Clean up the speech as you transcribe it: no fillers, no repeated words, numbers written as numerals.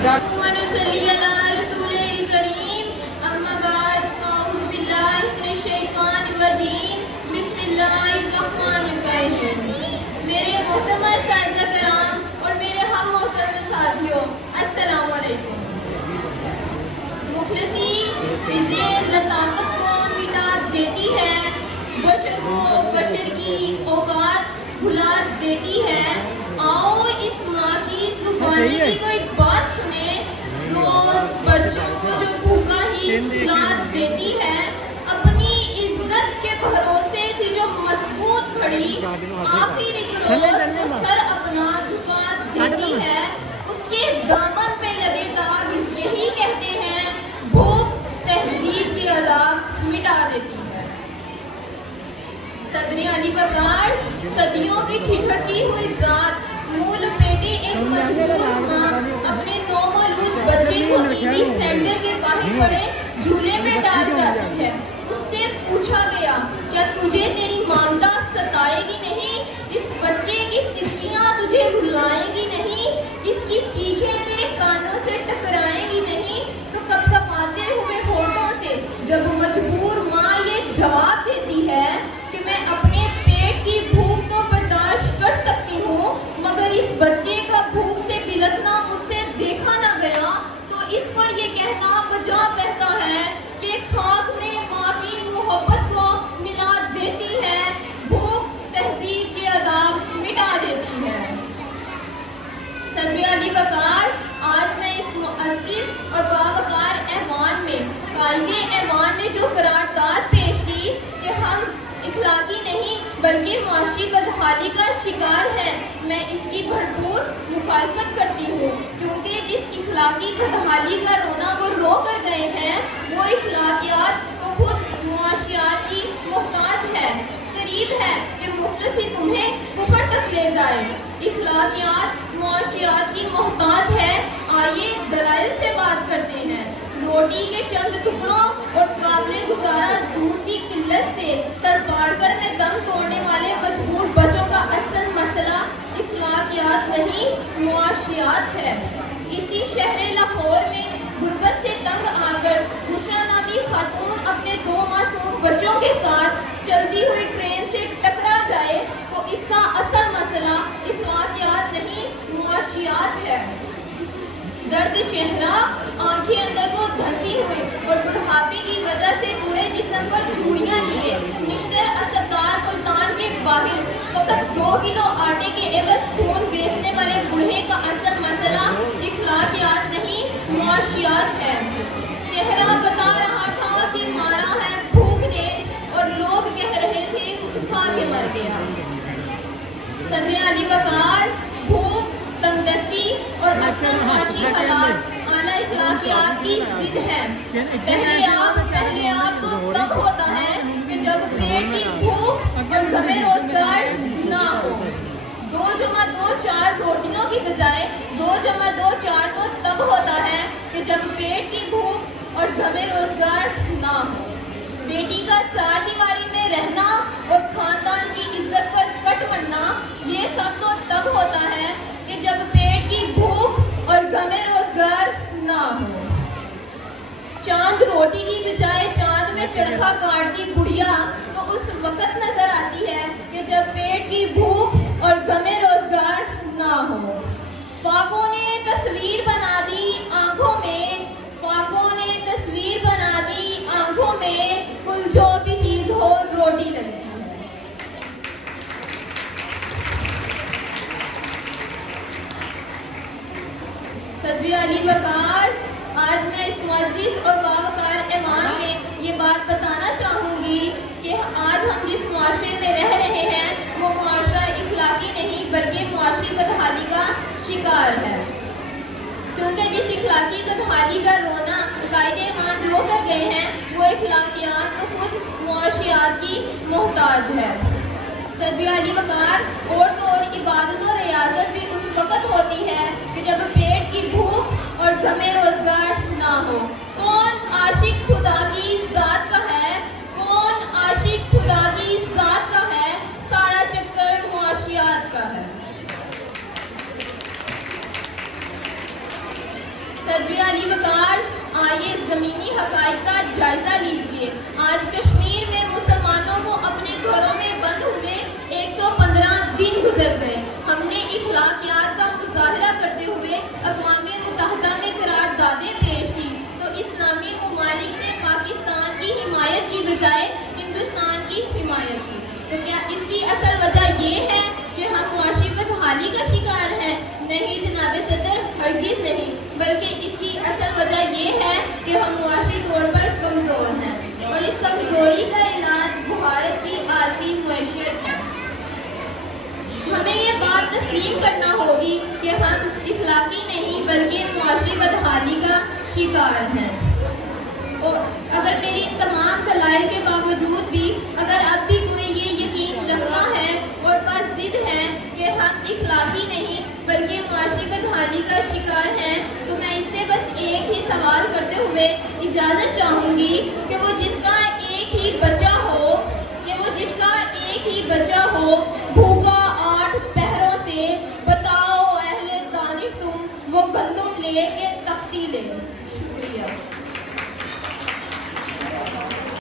ونصلي على رسوله الكريم اما بعد اعوذ باللہ من الشیطان الرجیم بسم اللہ الرحمن الرحیم. میرے محترمہ اساتذہ کرام اور میرے ہم محترم ساتھیوں، السلام علیکم. مخلصی رزق لطافت کو مٹا دیتی ہے، بشر کو بشر کی اوقات بھلا دیتی ہے. آؤ اس ماں کی زبانی کی کوئی بات سنیں، روز بچوں کو جو بھوکا ہی سلا دیتی ہے. اپنی عزت کے بھروسے تھی جو مضبوط کھڑی، آخر ایک روز وہ سر اپنا جھکا دیتی ہے. اس کے دامن پہ لگے داغ یہی کہتے ہیں، بھوک تہذیب کی عذاب مٹا دیتی ہے. صدر علی بغار صدیوں کی ٹھٹھرتی ہوئی رات، منہ لپیٹے ایک مجبور ماں اپنے نومولود بچے کو عیدی سینٹر کے باہر پڑے جھولے میں ڈال جاتی ہے. اس سے پوچھا گیا، کیا تجھے تیری مامدہ ستائے گی نہیں؟ اس بچے کی سسکیاں تجھے رلائیں گی نہیں؟ اس کی چیخیں تیرے کانوں سے ٹکرائیں گی نہیں؟ تو کب کپاتے ہوئے ہونٹوں سے جب مجبور ماں یہ جواب دیتی ہے کہ میں اپنے پیٹ کی بھوک تو برداشت کر سکتی ہوں، مگر اس بچے کا بھوک سے بلکنا مجھ سے دیکھا نہ گیا، تو اس پر یہ کہنا بجا بہتا ہے کہ خاک میں ماں کی محبت کو ملا دیتی ہے، بھوک تہذیب کے عذاب مٹا دیتی ہے. صدر علی وقار، آج میں اس معزز اور باوقار ایوان میں قائد ایوان نے جو قرارداد پیش کی کہ ہم اخلاقی نہیں بلکہ معاشی بدحالی کا شکار ہے، میں اس کی بھرپور مخالفت کرتی ہوں، کیونکہ جس اخلاقی بدحالی کا رونا وہ رو کر گئے ہیں، وہ اخلاقیات تو خود معاشیات کی محتاج ہے. قریب ہے کہ مفلسی تمہیں کفر تک لے جائے. اخلاقیات معاشیات کی محتاج ہے. آئیے دلائل سے بات کرتے ہیں. روٹی کے چند ٹکڑوں اور قابل گزارا دودھ کی قلت سے تڑپاڑ کر میں دم توڑنے والے مجبور بچوں کا اصل مسئلہ اخلاقیات نہیں، معاشیات ہے. اسی شہر لاہور میں غربت سے تنگ آ کر بشرا نامی خاتون اپنے 2 معصوم بچوں کے ساتھ چلتی ہوئی ٹرین سے ٹکرا جائے تو اس کا اصل مسئلہ اخلاقیات نہیں، معاشیات ہے. زرد چہرہ، آنکھیں اندر کو دھنسی ہوئی اور بڑھاپے کی وجہ سے پورے جسم پر جھوڑیاں لیے نشتر اسپتال ملتان کے باہر فقط 2 کلو آٹے کے عوض خون بیچنے والے بوڑھے کا اصل مسئلہ اخلاقیات نہیں، معاشیات ہے. چہرہ بتا رہا تھا کہ مارا ہے بھوک نے، اور لوگ کہہ رہے تھے کچھ کھا کے مر گیا. صدر علی وقار، بھوک، تنگ دستی اور اٹل معاشی حالات اعلیٰ اخلاقیات کی ضد ہے. پہلے آپ تو تب ہوتا ہے کہ جب پیٹ کی بھوک اور غمِ روزگار نہ ہو. 2 جمع 2 4 روٹیوں کی بجائے 2 جمع 2 4 تو تب ہوتا ہے کہ جب پیٹ کی بھوک اور غمِ روزگار نہ ہو. بیٹی کا 4 دیواری میں رہنا اور خاندان کی عزت پر کٹ مرنا، یہ سب تو تب ہوتا ہے کہ جب پیٹ کی بھوک اور غمِ روزگار نہ ہو. چاند روٹی کی بجائے چاند میں چرخا کاٹتی بڑھیا تو اس وقت نظر آتی ہے کہ جب پیٹ کی بھوک اور غمِ روزگار نہ ہو. فاقوں نے تصویر بنا دی آنکھوں میں، فاقوں نے تصویر بنا دی آنکھوں میں، کل جو بھی چیز ہو روٹی لگتی ہے. صدر علی وقار، آج میں اس معزز اور باوقار ایوان میں یہ بات بتانا چاہوں گی کہ آج ہم جس معاشرے میں رہ رہے ہیں وہ معاشرہ اخلاقی نہیں بلکہ معاشی بدحالی کا شکار ہے. کیونکہ جس اخلاقی بدحالی کا رونا قائد ایوان رو کر گئے ہیں، وہ اخلاقیات تو خود معاشیات کی محتاج ہے. صدر علی وقار، اور تو اور عبادت و ریاضت بھی اس وقت ہوتی ہے کہ جب پیٹ کی بھوک اور غمِ روزگار نہ ہو. کون عاشق خدا کی ذات کا ہے؟ کون عاشق خدا کی ذات کا ہے؟ سارا چکر معاشیات کا ہے. صدر علی وقار، آئیے زمینی حقائق کا جائزہ لیجیے۔ آج کشمیر میں مسلمانوں کو اپنے گھروں میں بند ہوئے 115 دن گزر گئے۔ ہم نے اخلاقیات کا مظاہرہ کرتے ہوئے اقوام متحدہ میں قراردادیں پیش کی، تو اسلامی ممالک نے پاکستان کی حمایت کی بجائے ہندوستان کی حمایت کی۔ تو کیا اس کی اصل وجہ یہ ہے کہ ہم معاشی بدحالی کا شکار ہیں؟ نہیں جناب صدر، ہرگز نہیں، بلکہ اس کی اصل وجہ یہ ہے کہ ہم معاشی طور پر کمزور ہیں، اور اس کمزوری کا علاج بھارت کی عالمی معیشت ہے۔ ہمیں یہ بات تسلیم کرنا ہوگی کہ ہم اخلاقی نہیں بلکہ معاشی بدحالی کا شکار ہیں۔ اور اگر میری ان تمام دلائل کے باوجود بھی اگر اب بھی کوئی یہ یقین رکھتا ہے اور بس ضد ہے کہ ہم اخلاقی نہیں بلکہ معاشی بدحالی کا شکار ہیں، تو میں اس سے بس ایک ہی سوال کرتے ہوئے اجازت چاہوں گی کہ وہ جس کا ایک ہی بچہ ہو بھوکا 8 پہروں سے، بتاؤ اہل دانش تم وہ گندم لے کے تختی لے۔ شکریہ۔